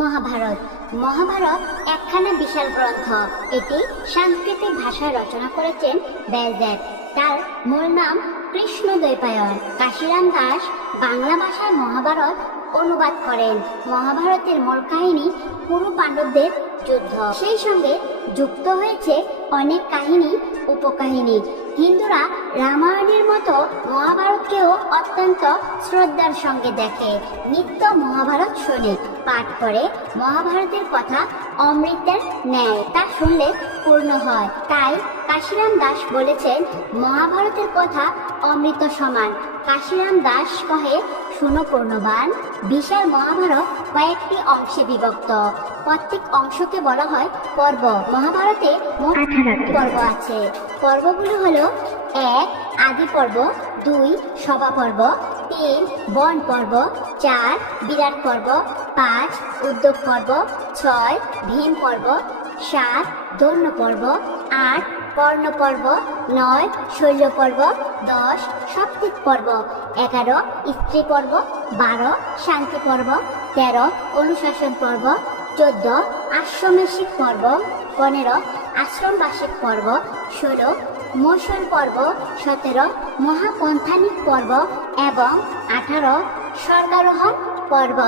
মহাভারত। মহাভারত একখানা বিশাল গ্রন্থ। এটি সাংস্কৃতিক ভাষায় রচনা করেছেন ব্যাসদেব। তার মূল নাম কৃষ্ণদ্বৈপায়ন। কাশিরাম দাস বাংলা ভাষায় মহাভারত অনুবাদ করেন। মহাভারতের মূল কাহিনী কুরু পাণ্ডবদের যুদ্ধ, সেই সঙ্গে যুক্ত হয়েছে অনেক কাহিনী, উপকাহিনী। হিন্দুরা রামায়ণের মতো মহাভারতকেও অত্যন্ত শ্রদ্ধার সঙ্গে দেখে। নিত্য মহাভারত শোনে, পাঠ করে। মহাভারতের কথা অমৃতের ন্যায়, তা শুনলে পূর্ণ হয়। তাই কাশিরাম দাস বলেছেন, মহাভারতের কথা অমৃত সমান। কাশিরাম দাস কহে, শুনো পূর্ণবান, বিশাল মহাভারত কয়েকটি অংশে বিভক্ত। প্রত্যেক অংশকে বলা হয় পর্ব। মহাভারতে মোট 18টি পর্ব আছে। পর্বগুলো হলো: 1 আদি পর্ব, 2 সভা পর্ব, 3 বন পর্ব, 4 বিরাট পর্ব, 5 উদ্যোগ পর্ব, 6 ভীম পর্ব, 7 দৈন্য পর্ব, 8 কর্ণ পর্ব, 9 শৈল্য পর্ব, 10 সপ্তক পর্ব, 11 স্ত্রী পর্ব, 12 শান্তি পর্ব, 13 অনুশাসন পর্ব, 14 আশ্রমেশিক পর্ব, 15 আশ্রমবাসিক পর্ব, 16 মৌসুল পর্ব, 17 মহাপন্থানিক পর্ব এবং 18 স্বর্গারোহণ পর্ব।